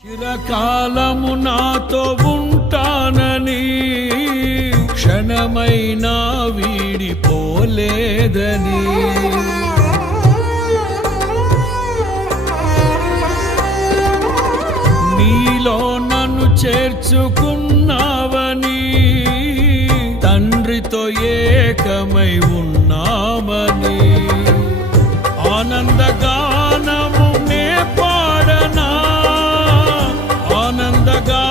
చిరకాలము నాతో ఉంటానని క్షణమైనా వీడిపోలేదని నీలో నన్ను చేర్చుకున్నావని తండ్రితో ఏకమై ఉన్నామని ఆనందగానము నే పాడనా ఆనందగా